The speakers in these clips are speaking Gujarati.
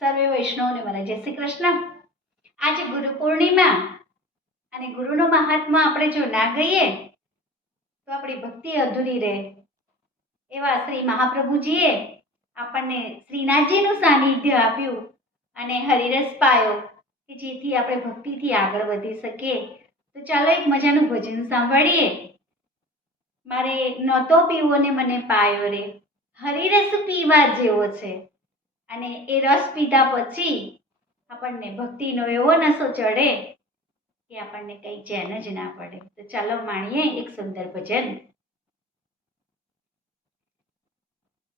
સર્વે વૈષ્ણવને મારા જય શ્રી કૃષ્ણ. આજે ગુરુ પૂર્ણિમા અને ગુરુનો મહાત્મા આપણે જો ના ગઈએ તો આપણી ભક્તિ અધૂરી રહે. એવા શ્રી મહાપ્રભુજીએ આપણને શ્રીનાથજીનું સાનિધ્ય આપ્યું અને હરિરસ પાયો કે જેથી આપણે ભક્તિથી આગળ વધી શકીએ. તો ચાલો એક મજાનું ભજન સાંભળીએ. મારે નહોતો પીવો ને મને પાયો રે, હરિરસ પીવા જેવો છે. અને એ રસ પીધા પછી આપણને ભક્તિનો એવો નશો ચડે કે આપણને કંઈ ચેન જ ના પડે. તો ચાલો માણીએ એક સુંદર ભજન.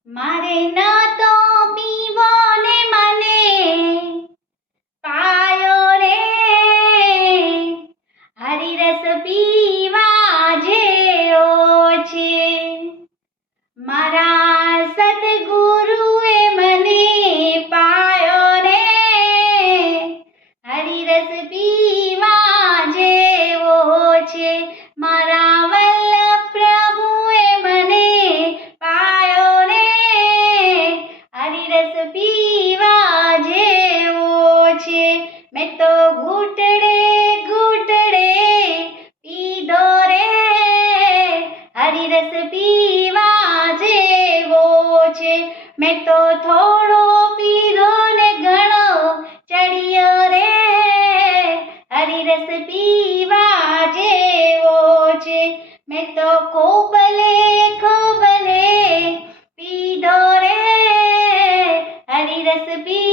મારે ન તો પીવો ને મને પાયો રે, હરિરસ પીવા જેવો છે. મારા સદગુરુએ મને પાયો રે, હરિરસ પીવા જેવો છે. મારા વલ્લભ પ્રભુએ મને પાયો રે, હરિરસ પીવા જેવો છે. મેં તો ઘૂંટડે ઘૂંટડે પીધો રે, હરિરસ પીવા જેવો છે. મેં તો થોડો પીધો ને ઘણો ચડિયો રે, હરિરસ પીવા જેવો છે. મેં તો ખોબલે ખોબલે પીધો રે, હરિરસ પી